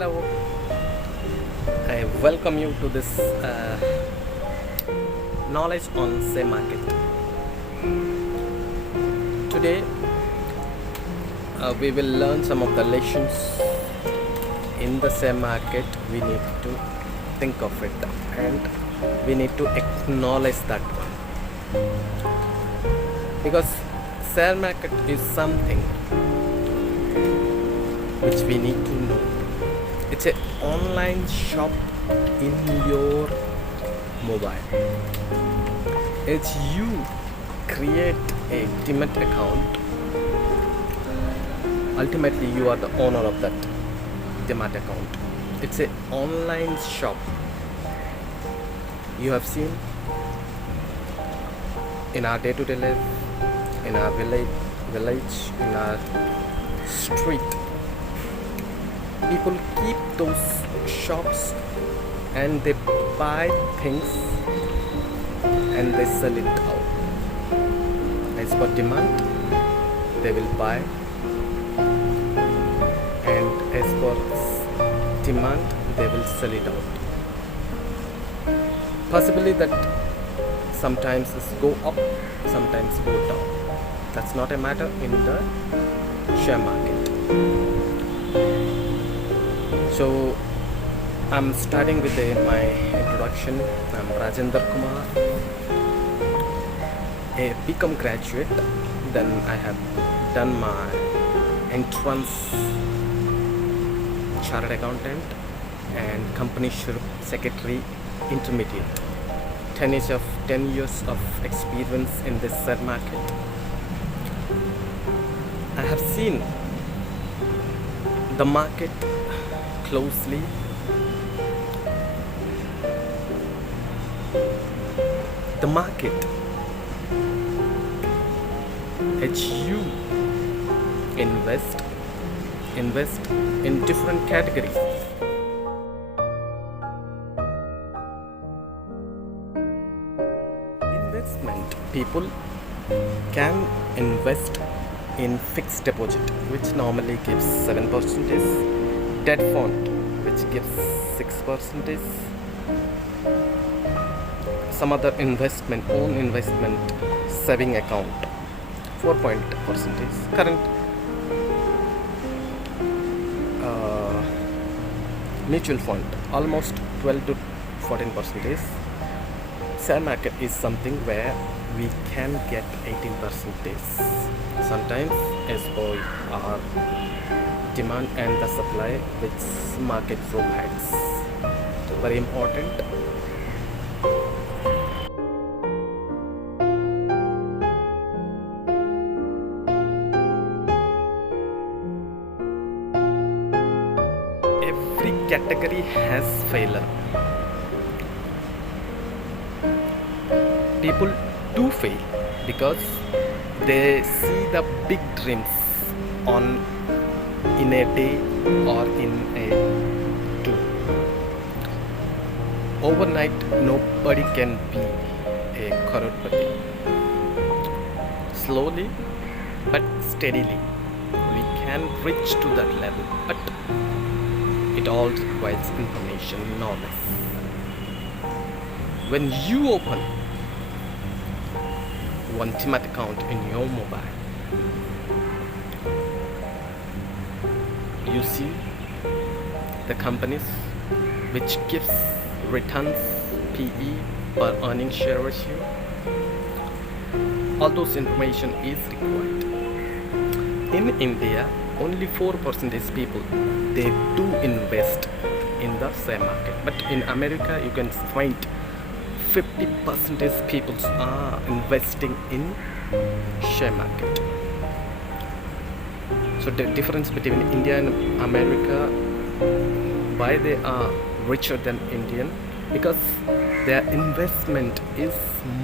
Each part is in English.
Hello, I welcome you to this knowledge on share market. Today, we will learn some of the lessons in the share market. We need to think of it and we need to acknowledge that because share market is something which we need to know. It's an online shop in your mobile. It's you create a Demat account. Ultimately, you are the owner of that Demat account. It's an online shop. You have seen in our day-to-day life, in our village, in our street. People keep those shops and they buy things and they sell it out. As per demand, they will buy, and as per demand, they will sell it out. Possibly that sometimes it's go up, sometimes go down. That's not a matter in the share market. So I'm starting with my introduction. I'm Rajendra Kumar, a BCom graduate. Then I have done my entrance chartered accountant and company secretary intermediate. 10 years of experience in this share market. I have seen the market closely. The market, as you invest in different categories. Investment, people can invest in fixed deposit, which normally gives 7%. Debt fund, which gives 6%. Some other own investment saving account, 4%. Current mutual fund, almost 12 to 14%. Share market is something where we can get 18%. Sometimes as per our demand and the supply which market provides. Very important. Every category has failure. People do fail because they see the big dreams in a day or in a two. Overnight, nobody can be a crorepati. Slowly but steadily, we can reach to that level. But it all requires information, knowledge. When you open one Demat account in your mobile, you see the companies which gives returns, PE, per earning share ratio. All those information is required. In India, only 4% people they do invest in the share market, but in America you can find 50% people are investing in share market. So the difference between India and America, why they are richer than Indian, because their investment is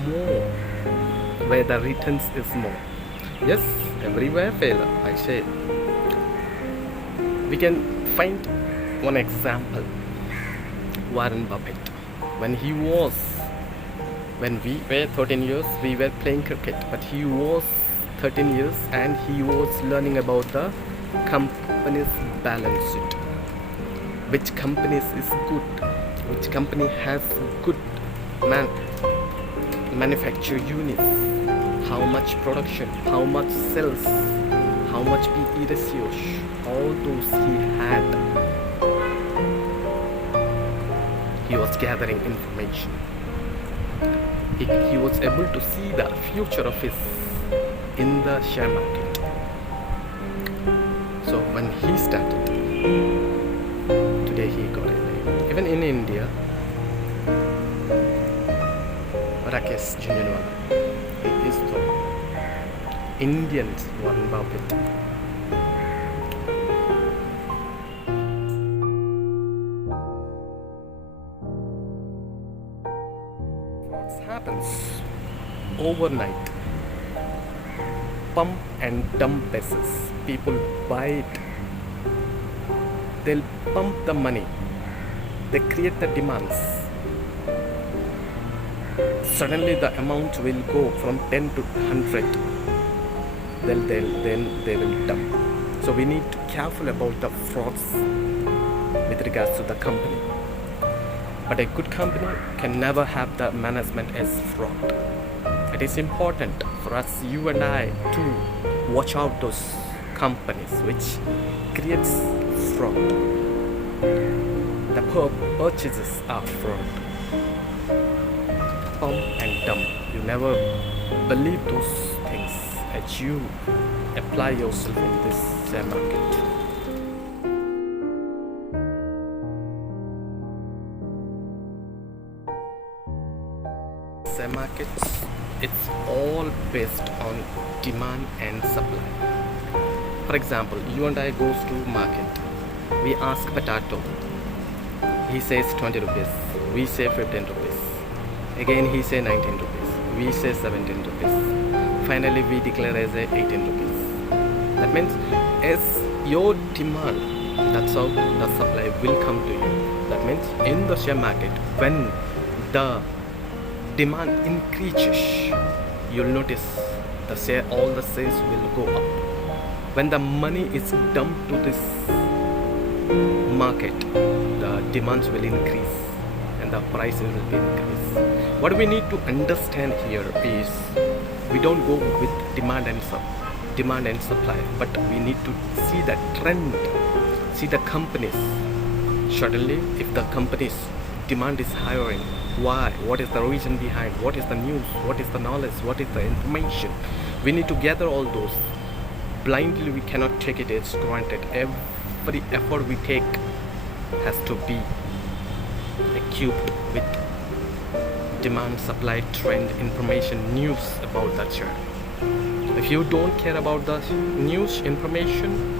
more, where the returns is more. Yes, everywhere failure, I say. We can find one example. Warren Buffett, when we were 13 years, we were playing cricket, but he was 13 years and he was learning about the company's balance sheet. which companies is good, which company has good manufacture units, how much production, how much sales, how much PE ratios, all those he had. He was gathering information. He was able to see the future of his in the share market. So when he started, today he got it. Even in India, Rakesh Jhunjhunwala, he is the Indian Warren Buffett. What happens overnight? Pump and dump basis. People buy it. They'll pump the money. They create the demands. Suddenly the amount will go from 10 to 100. Then they will dump. So we need to be careful about the frauds with regards to the company. But a good company can never have the management as fraud. It is important for us, you and I, to watch out those companies which creates fraud. The purchases are fraud. Pump and dump. You never believe those things as you apply yourself in this share market. Share markets, it's all based on demand and supply. For example, you and I goes to market. We ask potato. He says 20 rupees. We say 15 rupees. Again he say 19 rupees. We say 17 rupees. Finally we declare as a 18 rupees. That means as your demand, that's how the supply will come to you. That means in the share market, when the demand increases, you'll notice all the sales will go up. When the money is dumped to this market, the demands will increase and the prices will be increased. What we need to understand here is we don't go with demand and supply, but we need to see the trend, see the companies. Suddenly, if the company's demand is hiring, why? What is the reason behind? What is the news? What is the knowledge? What is the information? We need to gather all those. Blindly we cannot take it as granted. Every effort we take has to be equipped with demand, supply, trend, information, news about that share. If you don't care about the news, information,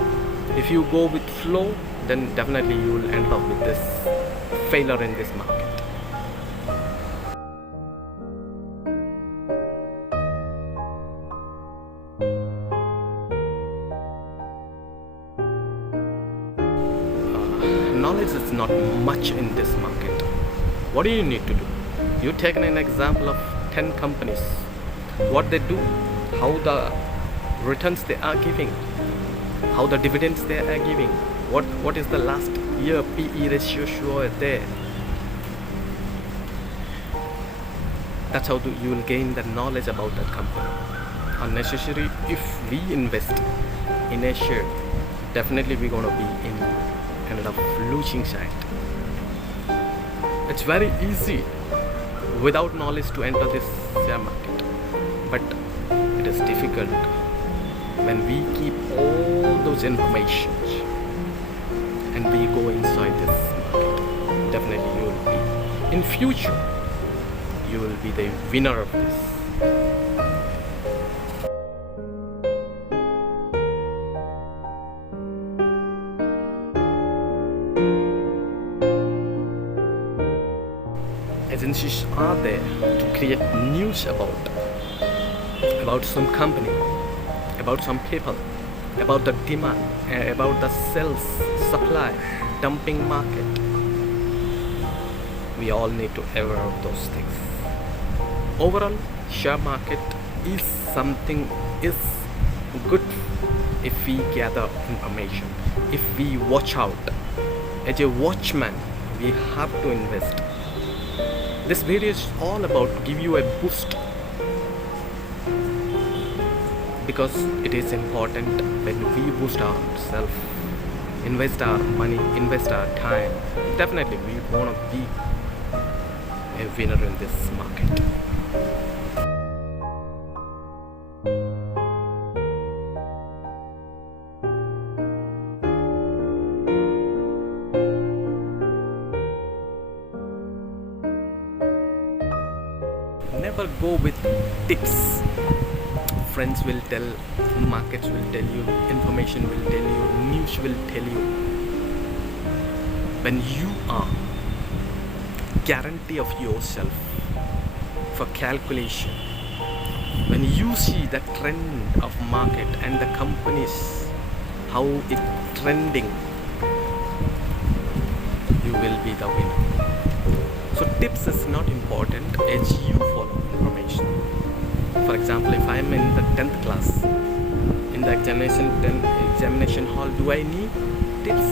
if you go with flow, then definitely you will end up with this failure in this market. Knowledge is not much in this market. What do you need to do? You take an example of 10 companies, what they do, how the returns they are giving, how the dividends they are giving, what is the last year PE ratio there. That's how you will gain the knowledge about that company. Unnecessary, if we invest in a share, definitely we're going to be in kind of losing side. It's very easy without knowledge to enter this share market, but it is difficult when we keep all those informations and we go inside this market. Definitely you will be in future, you will be the winner of this. Agencies are there to create news about some company, about some people, about the demand, about the sales, supply, dumping market. We all need to aware of those things. Overall, share market is good if we gather information, if we watch out As a watchman, we have to invest. This video is all about give you a boost, because it is important when we boost ourselves, invest our money, invest our time. Definitely we want to be a winner in this market. Never go with tips. Friends will tell, markets will tell you, information will tell you, news will tell you. When you are guarantee of yourself for calculation, when you see the trend of market and the companies, how it trending, you will be the winner. So tips is not important as you follow information. For example, if I am in the 10th class, in the examination hall, do I need tips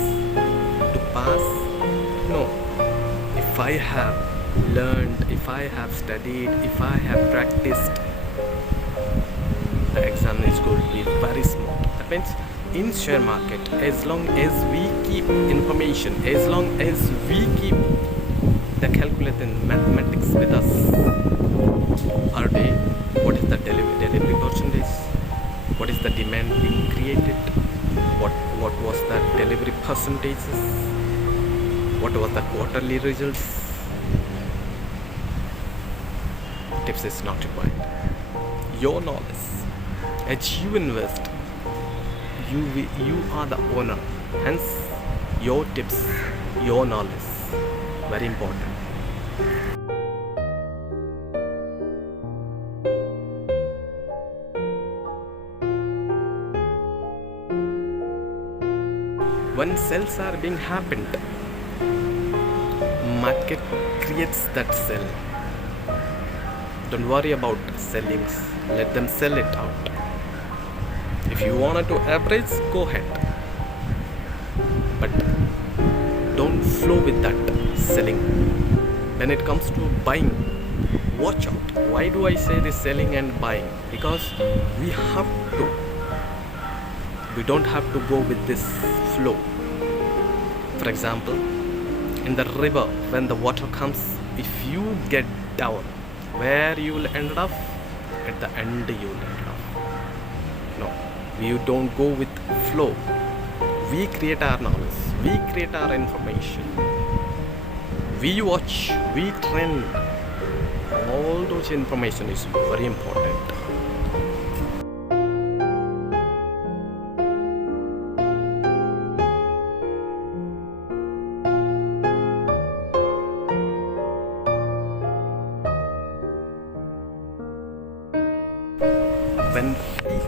to pass? No. If I have learned, if I have studied, if I have practiced, the exam is going to be very smooth. That means in share market, as long as we keep information, as long as we keep the calculating mathematics with us, our day, what is the delivery percentage, what is the demand being created, what was the delivery percentages, what was the quarterly results. Tips is not required. Your knowledge, as you invest, you are the owner. Hence, your tips, your knowledge, very important. When sales are being happened, market creates that sell. Don't worry about sellings, let them sell it out. If you wanted to average, go ahead, but don't flow with that selling. When it comes to buying, watch out. Why do I say this selling and buying? Because we don't have to go with this flow. For example, in the river, when the water comes, if you get down, where you will end up? At the end you will end up. No, we don't go with flow. We create our knowledge, we create our information, we watch, we trend. All those information is very important. When PE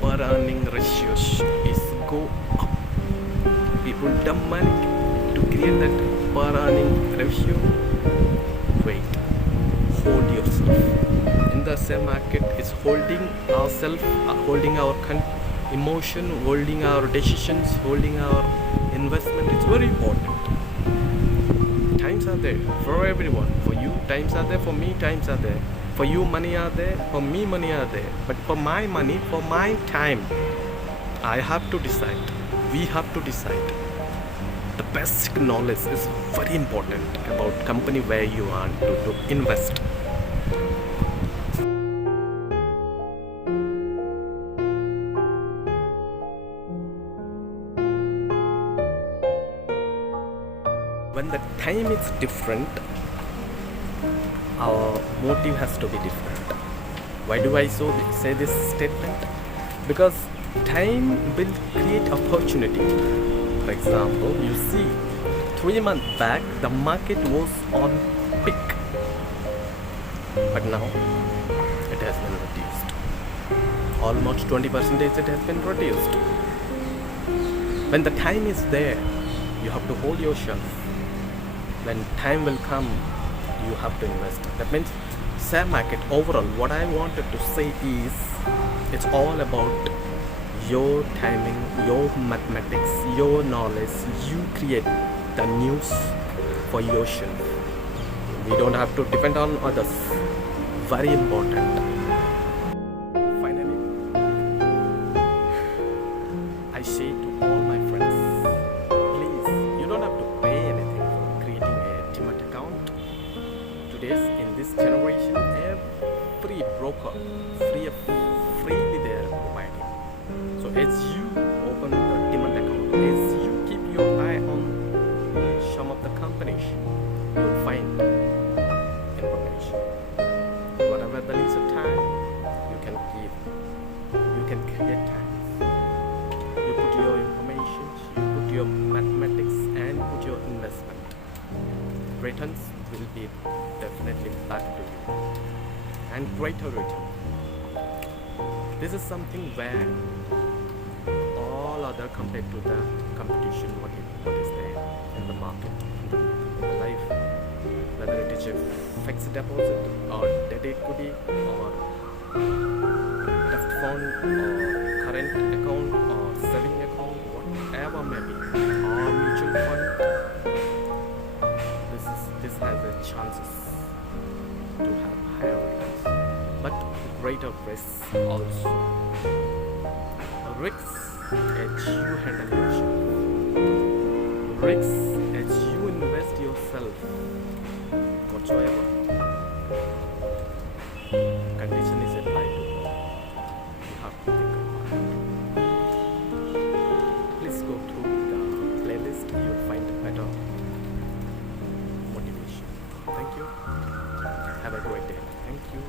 per earning ratios is go up, people dump money to create that per earning ratio. Wait, hold yourself. In the same market, it's holding ourselves, holding our emotion, holding our decisions, holding our investment. It's very important. Times are there for everyone. For you, times are there. For me, times are there. For you, money are there. For me, money are there. But for my money, for my time, I have to decide. We have to decide. The basic knowledge is very important about company where you want to invest. When the time is different, our motive has to be different. Why do I say this statement? Because time will create opportunity. For example, you see 3 months back the market was on peak, but now it has been reduced. Almost 20% it has been reduced. When the time is there, you have to hold yourself. When time will come, you have to invest. That means share market overall, what I wanted to say is, it's all about your timing, your mathematics, your knowledge, you create the news for yourself. We don't have to depend on others. Very important. Finally, I say to all my friends, please, you don't have to pay anything for creating a Demat account. Today's in this generation, every broker freely they are providing. So as you open the Demat account, as you keep your eye on some of the companies, you'll find information. Whatever the leisure time you can give, you can create time. You put your information, you put your mathematics, and put your investment. Returns will be definitely back to you, and greater return. This is something where all other compared to the competition what is there in the market, in the life, whether it is a fixed deposit or debt equity or theft fund or current account or saving account, whatever may be, or mutual fund. This has a chances to have higher returns, but greater risks also. Risks as you handle yourself. Risks as you invest yourself. Whatsoever condition is applied to, you have to think about it. Please go through the playlist, you'll find better motivation. Thank you. Have a great day. Thank you.